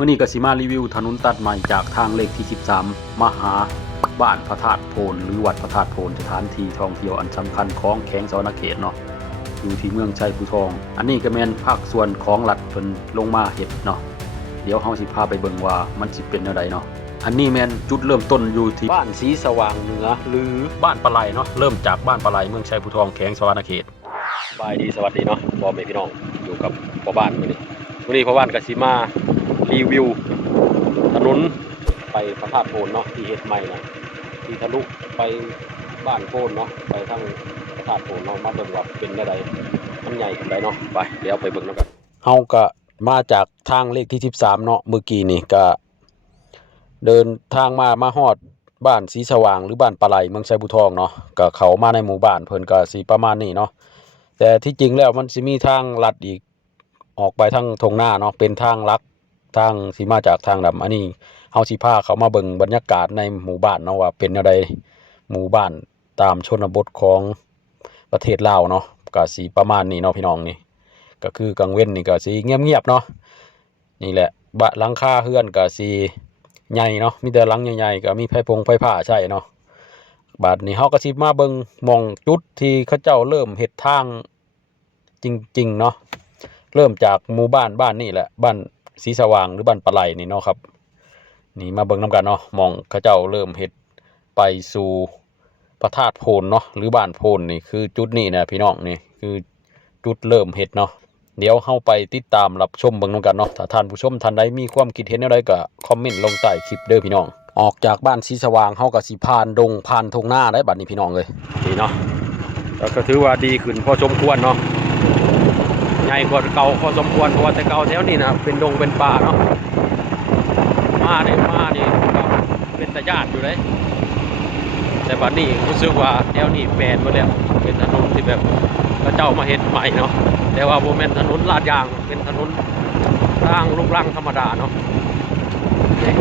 มื่อนี้ก็สิมารีวิวถนนตัดใหม่จากทางเลขที่13มาหาบ้านพระธาตุโพนหรือวัดพระธาตุโพนสถานที่ท่องเที่ยวอันสำคัญของแขวงสวรรณเขตเนาะอยู่ที่เมืองชัยภูทองอันนี้ก็แม่นภาคส่วนของรัฐเพิ่นลงมาเฮ็ดเนาะเดี๋ยวเฮาสิพาไปเบิ่งว่ามันสิเป็นแนวใดเนาะอันนี้แม่นจุดเริ่มต้นอยู่ที่บ้านศรีสว่างเหนือหรือบ้านปลาไหลเนาะเริ่มจากบ้านปลาไหลเมืองชัยภูทองแขวงสวรรณเขตบายดีสวัสดีเนาะพ่อแม่พี่น้องอยู่กับพ่อบ้านมื้อนี้พ่อบ้านก็สิมารีวิวถนนไปพระธาตุโพนเนาะที่เฮ็ดใหม่นะที่ทะลุไปบ้านโพนเนาะไปทางพระธาตุโพนเนาะมาเบิ่งว่าเป็นจังไดมันใหญ่ขึ้นได้เนาะไปเดี๋ยวไปเบิ่งนำกันเฮาก็มาจากทางเลขที่13เนาะเมื่อกี้นี่ก็เดินทางมาฮอดบ้านศรีสว่างหรือบ้านปลาไหลเมืองชัยภูทองเนาะก็เข้ามาในหมู่บ้านเพิ่นก็สิประมาณนี้เนาะแต่ที่จริงแล้วมันสิมีทางลัดอีกออกไปทางทงหน้าเนาะเป็นทางลักทางสิมาจากทางดำอันนี้เฮาสิพาเขามาเบิ่งบรรยากาศในหมู่บ้านเนาะว่าเป็นจังไดหมู่บ้านตามชนบทของประเทศลาวเนาะก็สิประมาณนี้เนาะพี่น้องนี่ก็คือกลางเว้นนี่ก็สิเงียบๆเนาะนี่แหละบ้านหลังคาเรือนก็สิใหญ่เนาะมีแต่หลังใหญ่ๆก็มีไฟผ้าใช่เนาะบัดนี้เฮาก็สิมาเบิ่งหม่องจุดที่เขาเจ้าเริ่มเฮ็ดทางจริงๆเนาะเริ่มจากหมู่บ้านนี่แหละบ้านศรีสว่างหรือบ้านปลาไหลนี่เนาะครับนี่มาเบิ่งนำกันเนาะหม่องเขาเจ้าเริ่มเฮ็ดไปสู่พระธาตุโพนเนาะหรือบ้านโพนนี่คือจุดนี้นะพี่น้องนี่คือจุดเริ่มเฮ็ดเนาะเดี๋ยวเฮาไปติดตามรับชมเบิ่งนำกันเนาะถ้าท่านผู้ชมท่านใดมีความคิดเห็นแนวใดก็คอมเมนต์ลงใต้คลิปเด้อพี่น้องออกจากบ้านศรีสว่างเฮาก็สิผ่านดงผ่านทงหน้าได้บัดนี้พี่น้องเอ้ยนี่เนาะก็ถือว่าดีขึ้นพอสมควรเนาะใหญ่กว่าเก่าพอสมควรเพราะว่าแต่เก่าแถวนี้นะเป็นดงเป็นป่าเนาะมานี่ก็เป็นตะญาติอยู่เลยแต่บัดนี้รู้สึกว่าแถวนี้แปลนหมดแล้วเป็นถนนที่แบบพระเจ้ามาเฮ็ดใหม่เนาะแต่ว่าบ่แม่นถนนลาดยางเป็นถนนทางลูกรังธรรมดาเนาะนี่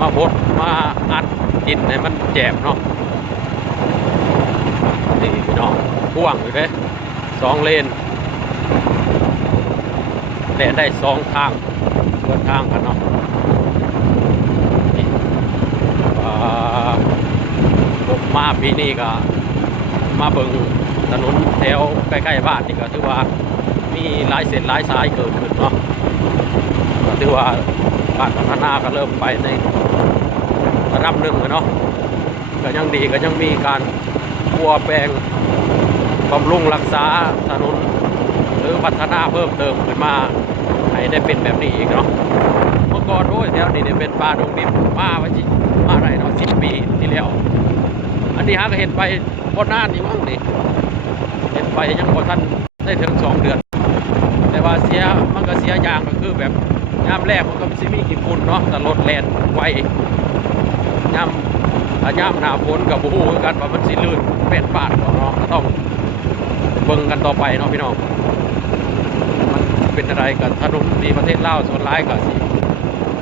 มาบดมาอัดดินให้มันแจ่มเนาะนี่พี่น้องกว้างอยู่เลย2 เลนแต่ได้2 ทางเดินทางกันเนาะมาปีนี้ก็มาเบิ่งถนนแถวใกล้ๆบ้านนี่ก็ถือว่ามีหลายเส้นหลายสายเกิดขึ้นเนาะก็ถือว่าการพัฒนาก็เริ่มไปในระดับหนึ่งเนาะก็ยังดีก็ยังมีการพัวแปลงบำรุงรักษาถนนหรือพัฒนาเพิ่มเติมขึ้นมาให้ได้เป็นแบบนี้อีกเนาะเมื่อก่อนโอ้ยแถวนี้เป็นป่าดงดิบมาอะไรเนาะ10 ปีที่แล้วอันนี้ฮะก็เห็นไปบนหน้านี่มั้งนี่เห็นไปยังพอท่านได้ถึง2 เดือนแต่ว่ามันก็เสียอย่างก็คือแบบยามแรกมันก็สิมีกี่ฝุ่นเนาะแต่รถแล่นไวย่ามหน้าฝนกับบู๊กันว่ามันสิลื่นเป็นปาดเนาะก็ต้องเบิ่งกันต่อไปเนาะพี่น้องมันเป็นอะไรกับถนนดีประเทศลาวส่วนร้ายก็สิ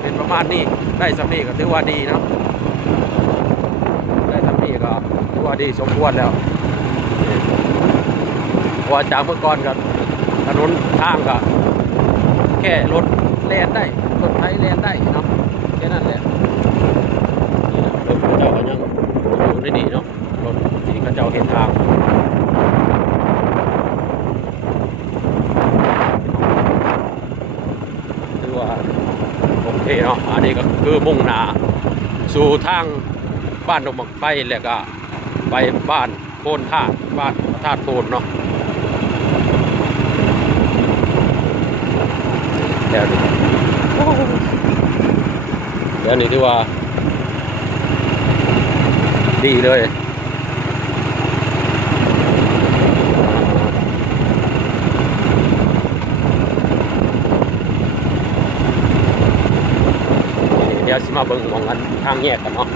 เป็นประมาณนี้ได้สำนีก็ถือว่าดีเนาะได้สำนีก็ถือว่าดีสมควรแล้วเพราะจากเมื่อก่อนกับถนนทางก็แค่รถแล่นได้รถไถแล่นได้เนาะแค่นั้นแหละนี่นะรถเจ้าก็ยังอยู่ได้ดีเนาะรถที่เขาเจ้าเห็นทางถือว่าโอเคเนาะอันนี้ก็คือมุ่งหน้าสู่ทางบ้านดงบักไฟแล้วก็ไปบ้านโพนธาตุบ้านพระธาตุโพนเนาะเดี๋ยวนี้ที่ว่าดีเลยเดี๋ยวสิมาเบิ่งมองกันทางแยกกันเนาะ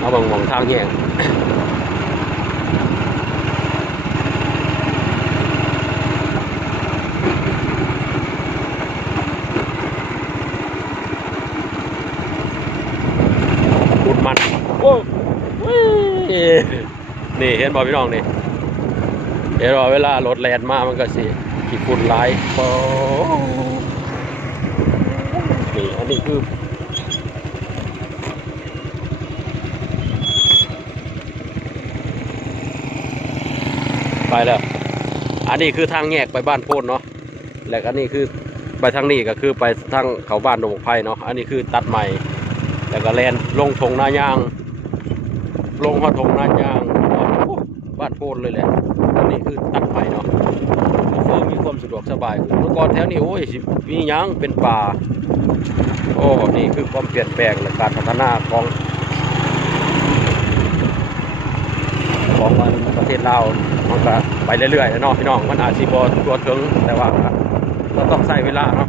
มาเบิ่งมองทางแยกมันโอ้นี่เห็นบ่พี่น้องนี่เดี๋ยวเวลารถแล่นมามันก็สิขี้ฝุ่นหลายนี่อัน นี้คือไปแล้วอันนี้คือทางแยกไปบ้านโพนเนาะแล้วอันนี้คือไปทางนี้ก็คือไปทางเขาบ้านดงไผ่เนาะอันนี้คือตัดใหม่แล้วก็แลนลงทงนายางลงมาทงนายางบ้านโพนเลยแหละอันนี้คือตัดใหม่เนาะก็มีความสะดวกสบายเมื่อก่อนแถวนี้โอ้ยมีหยังเป็นป่าโอ้นี่คือความเปลี่ยนแปลงและการพัฒนาของประเทศลาวมันก็ไปเรื่อยๆเนาะพี่น้องมันอาจจะบ่ตัวถึงแต่ว่าก็ต้องใช้เวลาเนาะ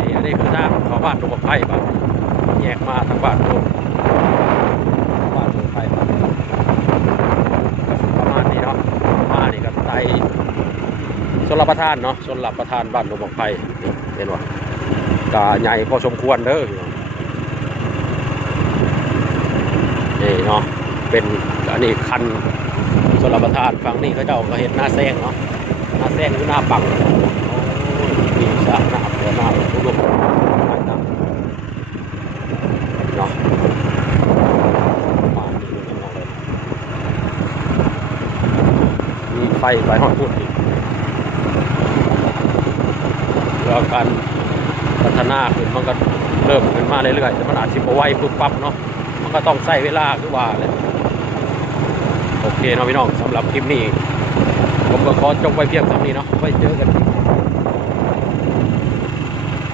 นี่อันนี้คือทางเขาบ้านดงไผ่บ้านแยกมาทางบ้านโพนบ้านดงไผ่ประมาณนี้เนาะมานี่ก็ไต่ชลประทานเนาะชลประทานบ้านดงไผ่เห็นว่ากาใหญ่พอสมควรเด้อนี่เนาะเป็นอันนี้คันชลประทานฝั่งนี้เขาเจ้าก็เห็นหน้าแซงเนาะหน้าแซงคือหน้าปังมีสระน้ำหน้าอุดมเนาะมีไฟหอดพุ่นอีกแล้วการพัฒนาขึ้นมันก็เริ่มขึ้นมาเรื่อยๆแต่มันอาจจะไวปุ๊บปั๊บเนาะมันก็ต้องใช้เวลาคือว่าเลยโอเคเนาะพี่น้องสำหรับคลิปนี้ผมก็ขอจบไว้เพียงเท่านี้เนาะไว้เจอกัน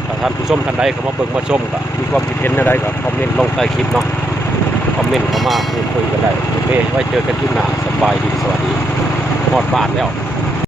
ถ้าท่านผู้ชมท่านใดเข้ามาเบิ่งมาชมก็มีความคิดเห็นอะไรก็คอมเมนต์ลงใต้คลิปเนาะคอมเมนต์เข้ามาคุยกันได้โอเคไว้เจอกันคลิปหน้าสบายดีสวัสดีหมดบ้านแล้ว